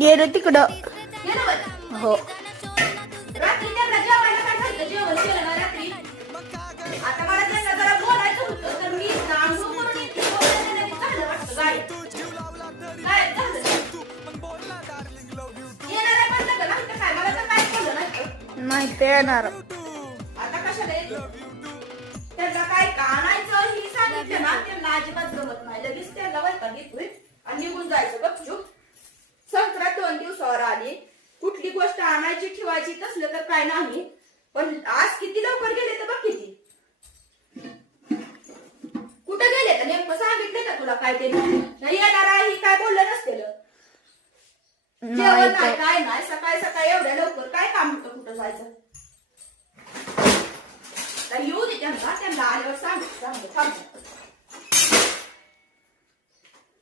गेलं तिकडं. गेलं बरं. हो. रात्री त्यांना जेवायला काय झालं? जेवण केलं ना रात्री. आता मला त्यांना जरा बोलायचं होतं, तर मी अंघोळ करून येते. बोलायला नाही चाललं वाटतं गाडीत. काय झालं? येणार आहे म्हणलं का? नाही तर काय? मला तर काय कळलं नाही. नाही ते येणार. आता कशाला येतो? त्यांना काय का आणायचं ही सांगितलं ना, त्यांना अजिबात जमत नाही. लगेच त्यांना वैताग येतोय आणि निघून जायचं गपचूप. संक्रांत 2 दिवसावर आली. कुठली गोष्ट आणायची ठेवायची तसलं तर काय नाही. पण आज किती लवकर गेले तर बघ किती. कुठं गेले तर नेमकं सांगितलं का तुला काय ते? नाही येणार आहे ही काय बोललं नसतेल. जेवण नाही काय नाही. सकाळी सकाळी एवढ्या लवकर काय काम होतं कुठं जायचं? येऊ दे त्यांना आल्यावर सांग थांब.